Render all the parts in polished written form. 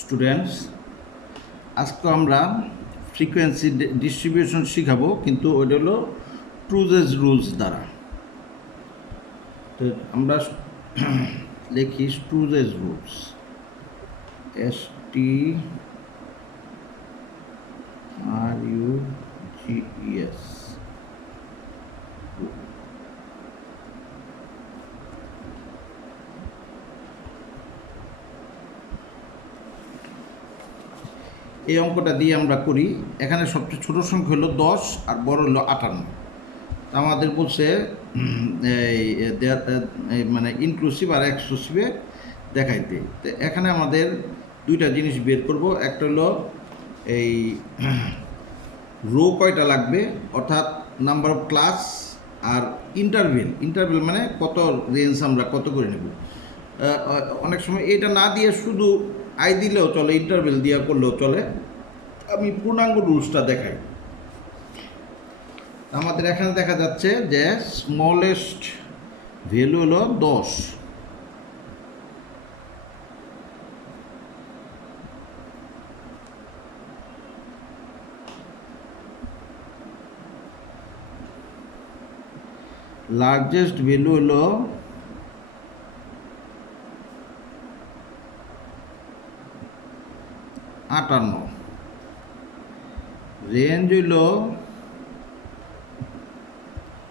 Students, আজকে আমরা frequency distribution শিখাবো, কিন্তু ওইটা হলো ট্রুজেস রুলস দ্বারা। তো আমরা লিখি ট্রুজেস রুলস, STRUGES। এই অঙ্কটা দিয়ে আমরা করি। এখানে সবচেয়ে ছোট সংখ্যা হলো 10 আর বড় হলো 58। আমাদের বলছে মানে ইনক্লুসিভ আর এক্সক্লুসিভে দেখাইতে। তো এখানে আমাদের দুইটা জিনিস বের করব। একটা হলো এই রো কয়টা লাগবে, অর্থাৎ নাম্বার অফ ক্লাস, আর ইন্টারভেল মানে কত রেঞ্জ আমরা কত করে নেব। অনেক সময় এটা না দিয়ে শুধু আই দিলেও চলে, ইন্টারভেল দিয়ে করলেও চলে। আমি পূর্ণাঙ্গ রুলসটা দেখাই। আমাদের এখানে দেখা যাচ্ছে যে স্মলেস্ট ভ্যালু হলো 10, লার্জেস্ট ভ্যালু হলো 58, রেঞ্জ হইল,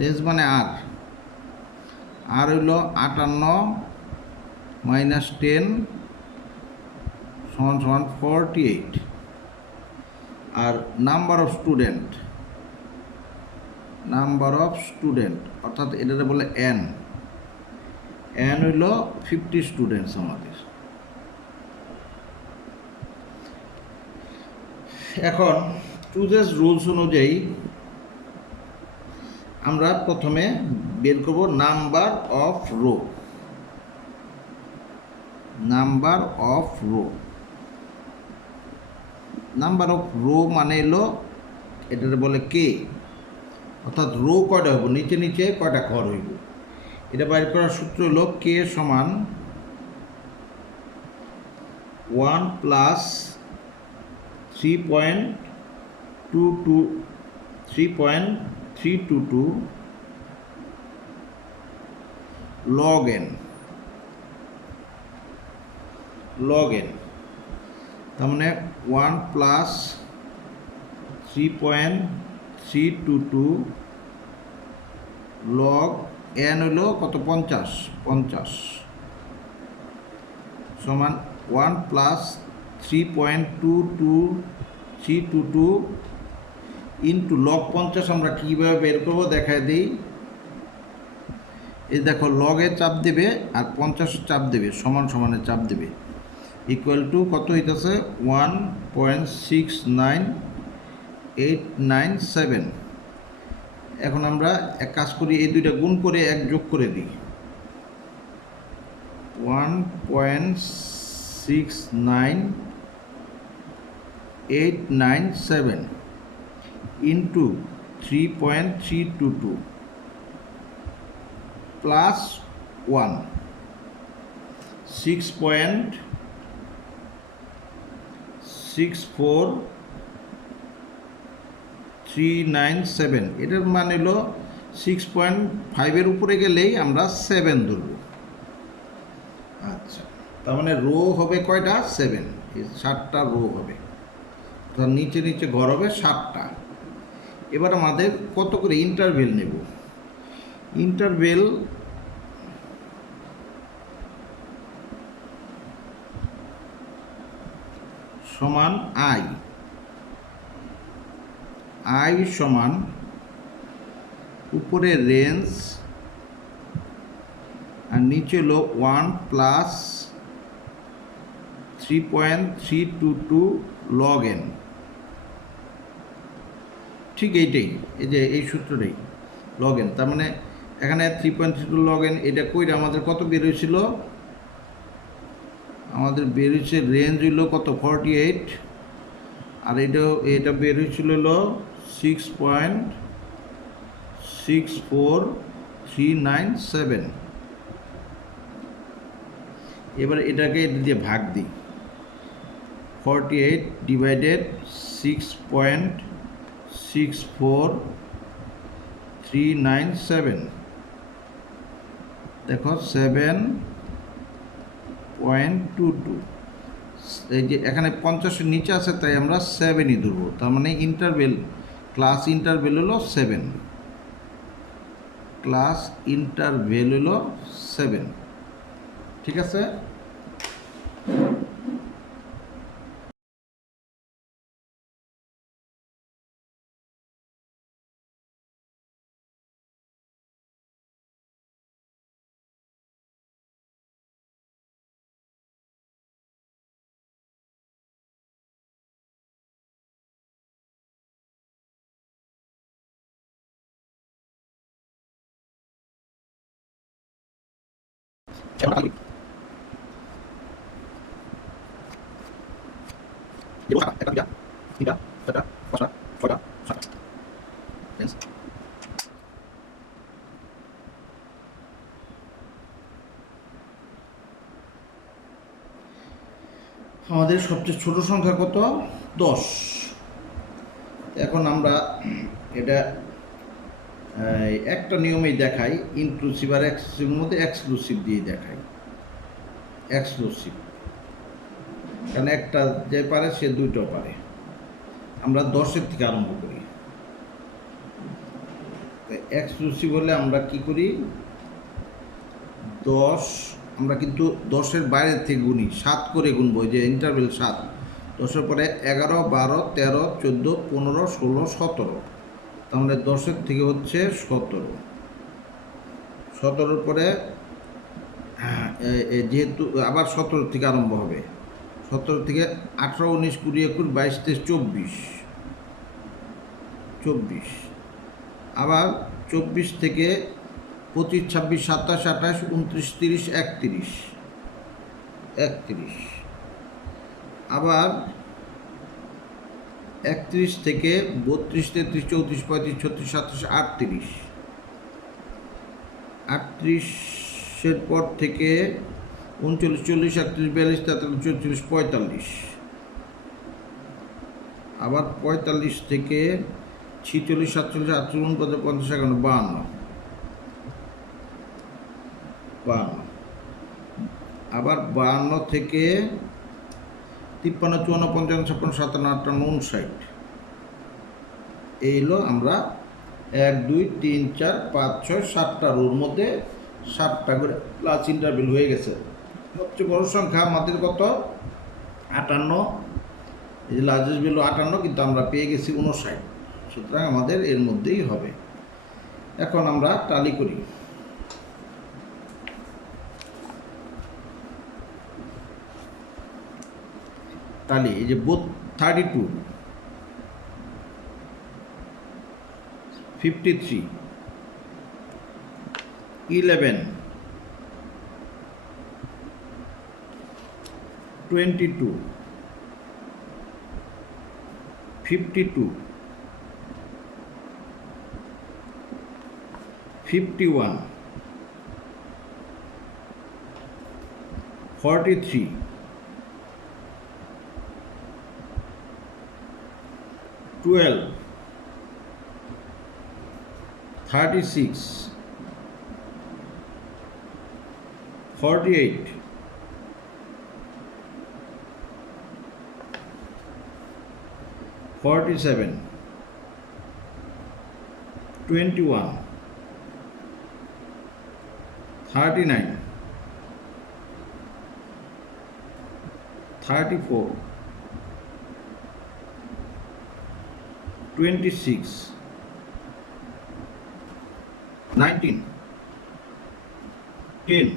রেঞ্জ মানে আর হইল 58 - 10 = 48। আর নাম্বার অফ স্টুডেন্ট অর্থাৎ এটাতে বলে এন হইল 50 স্টুডেন্টস আমাদের। এখন ট্রুজেস রুলস অনুযায়ী আমরা প্রথমে বের করব নাম্বার অফ রো মানে এলো, এটাতে বলে কে, অর্থাৎ রো কয়টা হইব, নিচে নিচে কয়টা ঘর হইব। এটা বাইর করার সূত্র হলো কে সমান 1 + 3.322 log n। তার মানে 1 + 3.322 log n হলো কত, 50 সমান 1 + 3.322 ইন্টু লগ 50। আমরা কীভাবে বের করবো দেখায় দিই। এই দেখো, লগে চাপ দেবে আর 50 চাপ দেবে, সমানে চাপ দেবে, ইকুয়াল টু কত হইতেছে 1.69897। এখন আমরা এক কাজ করি, এই দুইটা গুণ করে এক যোগ করে দিই। 1.69897 ইন্টু 3.322 প্লাস 1 6.64397। এটার মানে হলো 6.5 উপরে গেলেই আমরা 7 ধরব। আচ্ছা, তার মানে রো হবে কয়টা, 7, 7টা রো হবে, তার নিচে নিচে ঘর হবে 7টা। এবার আমাদের কত করে ইন্টারভেল নেব। ইন্টারভেল সমান আই সমান উপরে রেঞ্জ আর নিচে হলো 1 + 3.322 log n। ঠিক এইটাই, এই যে এই সূত্রটাই log n। তার মানে এখানে 3.32 log n, এটা কইরা আমাদের কত বের হয়েছিল, আমাদের বের হয়েছে রেঞ্জ হইল কত, 48, আর এটা বের হয়েছিল হলো 6.64397। এবার এটাকে এটা দিয়ে ভাগ দিই, 48 ডিভাইডেড 6.64397, দেখো 7.22। এই যে এখানে 50-এর নিচে আছে, তাই আমরা 7ই ধরবো। তার মানে ইন্টারভেল, ক্লাস ইন্টারভেল হলো 7, ক্লাস ইন্টারভেল হলো 7। ঠিক আছে। আমাদের সবচেয়ে ছোট সংখ্যা কত? 10। এখন আমরা এটা একটা নিয়মেই দেখাই, ইনক্লুসিভ আর এক্সক্লুসিভের মধ্যে এক্সক্লুসিভ দিয়ে দেখাই। এক্সক্লুসিভ কারণ একটা যে পারে সে দুইটাও পারে। আমরা 10-এর থেকে আরম্ভ করি। এক্সক্লুসিভ হলে আমরা কি করি, 10 আমরা কিন্তু 10-এর বাইরের থেকে গুনি, 7 করে গুনবো, যে ইন্টারভেল 7। 10-এর পরে 11, 12, 13, 14, 15, 16, 17। তাহলে 10-এর থেকে হচ্ছে 17। 17-র পরে যেহেতু আবার 17 থেকে আরম্ভ হবে, 17 থেকে 18, 19, 20, 21, 22, 23, 24। আবার 24 থেকে 25, 26, 27, 28, 29, 30, 31। আবার 31 থেকে 32, 33, 34, 35, 36, 37, 38। 38-এর পর থেকে 39, 40, 31, 42, 43, 44, 45। আবার 45 থেকে 46, 47, 48, 49, 50, 51, 52। আবার 52 থেকে 53, 54, 55, 56, 57, 58, 59। এই হলো আমরা 1, 2, 3, 4, 5, 6, 7টা রোর মধ্যে 7টা করে ক্লাস ইন্টারভেল হয়ে গেছে। সবচেয়ে বড় সংখ্যা আমাদের কত? 58। এই যে লার্জেস্ট ভ্যালু 58, কিন্তু আমরা পেয়ে গেছি 59। সুতরাং আমাদের এর মধ্যেই হবে। এখন আমরা টালি করি। টালি, এই যে 32, 53, 11, 22, 52, 51, 43, 12, 36, 48, 47, 21, 39, 34, 26, 19, 10,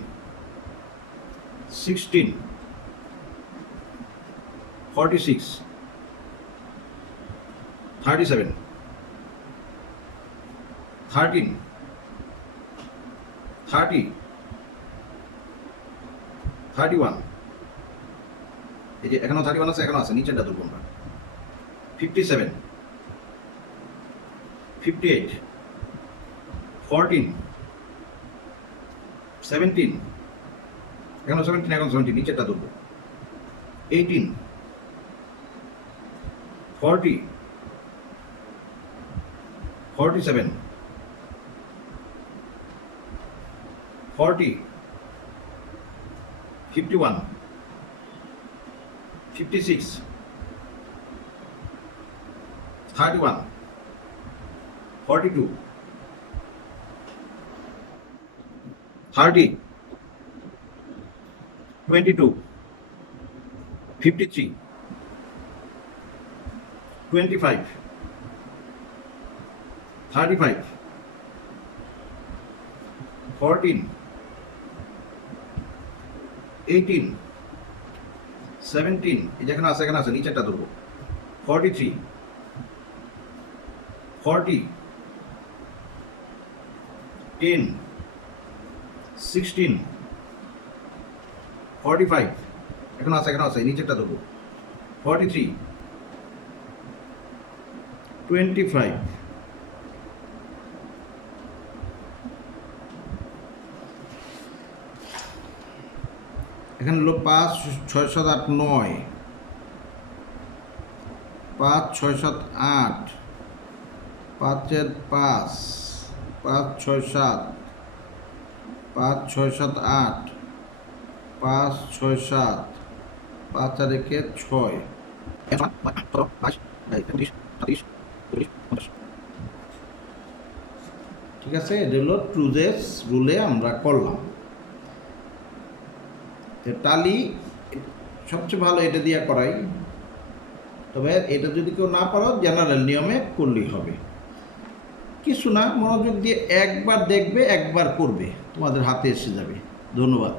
16, 46, 37, 13, 30, 31। এই যে এখানেও 31 আছে, এখানেও আছে, নিচেরটা ধরবো আমরা। 57, 58, 14, 17, এখানেও 17, এখন 17, নিচেরটা ধরবো। 18, 40, 47, 40, 51, 56, 31, 42, 30, 22, 53, 25, 35, 14, 18, 17, এই যেখানে আছে নিচেরটা ধরবো, 43, 40, 10, 16, 45, এখানে আছে নিচেরটা ধরবো, 43, 25, এখানে হলো 5, 6, 7, 8, 9, 5, 6, 7, 8, 5 এর 5, 5, 6, 7, 5, 6, 7, 8, 5, 6, 7, 5 আর 1 6, ঠিক আছে। এটা হলো ট্রুজেস রুলে আমরা করলাম। টালি সবচেয়ে ভালো এটা দিয়ে করাই, তবে এটা যদি কেউ না পারো জেনারেল নিয়মে করলেই হবে। কিছু না, মনোযোগ দিয়ে একবার দেখবে, একবার করবে, তোমাদের হাতে এসে যাবে। ধন্যবাদ।